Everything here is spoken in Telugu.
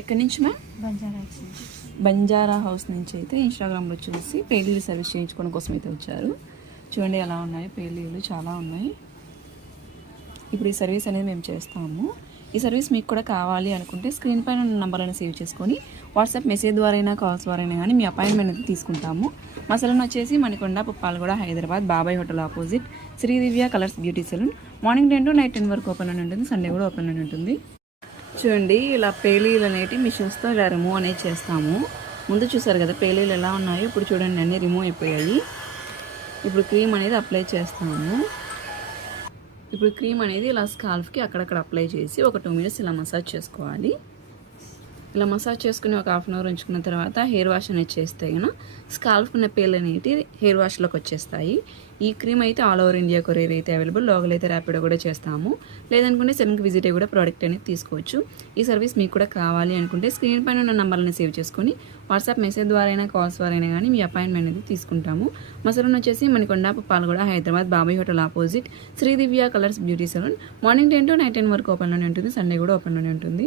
ఎక్కడి నుంచి మ్యామ్? బంజారా హౌస్ నుంచి అయితే ఇన్స్టాగ్రామ్లో చూసి పేలీలు సర్వీస్ చేయించుకోవడం కోసం అయితే వచ్చారు. చూడండి ఎలా ఉన్నాయి పేలీలు, చాలా ఉన్నాయి. ఇప్పుడు ఈ సర్వీస్ అనేది మేము చేస్తాము. ఈ సర్వీస్ మీకు కూడా కావాలి అనుకుంటే స్క్రీన్ పైన ఉన్న నంబర్లను సేవ్ చేసుకొని వాట్సాప్ మెసేజ్ ద్వారా అయినా కాల్స్ ద్వారా అయినా కానీ మీ అపాయింట్మెంట్ అయితే తీసుకుంటాము. మా సెలూన్ వచ్చేసి Manikonda, Puppalaguda, Hyderabad, Babai hotel opposite Shri Divya colours beauty salon. Morning 10 to night 10 వరకు ఓపెన్ అని ఉంటుంది. సండే కూడా ఓపెన్ అని ఉంటుంది. చూడండి ఇలా పేలీలు అనేవి మిషన్స్తో ఇలా రిమూవ్ అనేది చేస్తాము. ముందు చూసారు కదా పేలీలు ఎలా ఉన్నాయో, ఇప్పుడు చూడండి అన్నీ రిమూవ్ అయిపోయాయి. ఇప్పుడు క్రీమ్ అనేది అప్లై చేస్తాము. ఇప్పుడు క్రీమ్ అనేది ఇలా స్కాల్ఫ్కి అక్కడక్కడ అప్లై చేసి ఒక 2 minutes ఇలా మసాజ్ చేసుకోవాలి. ఇలా మసాజ్ చేసుకుని ఒక 1/2 hour ఉంచుకున్న తర్వాత హెయిర్ వాష్ అనేది చేస్తే కనుక స్కాల్ఫ్ ఉన్న పేర్లు అనేవి హెయిర్ వాష్లోకి వచ్చేస్తాయి. ఈ క్రీమ్ అయితే ఆల్ ఓవర్ ఇండియా కొరియర్ అయితే అవైలబుల్. లోకల్ అయితే ర్యాపిడో కూడా చేస్తాము. లేదనుకుంటే సెలూన్కి విజిట్ అయ్యి కూడా ప్రోడక్ట్ అనేది తీసుకోవచ్చు. ఈ సర్వీస్ మీకు కూడా కావాలి అనుకుంటే స్క్రీన్ పైన ఉన్న నంబర్లను సేవ్ చేసుకొని వాట్సాప్ మెసేజ్ ద్వారా అయినా కాల్స్ ద్వారా అయినా కానీ మీ అపాయింట్మెంట్ అనేది తీసుకుంటాము. మా సెలూన్ వచ్చేసి Manikonda, Puppalaguda, Hyderabad, Babai hotel opposite Shri Divya colours beauty salon. Morning 10 to night 10 వరకు ఓపెన్లోనే ఉంటుంది. సండే కూడా ఓపెన్లోనే ఉంటుంది.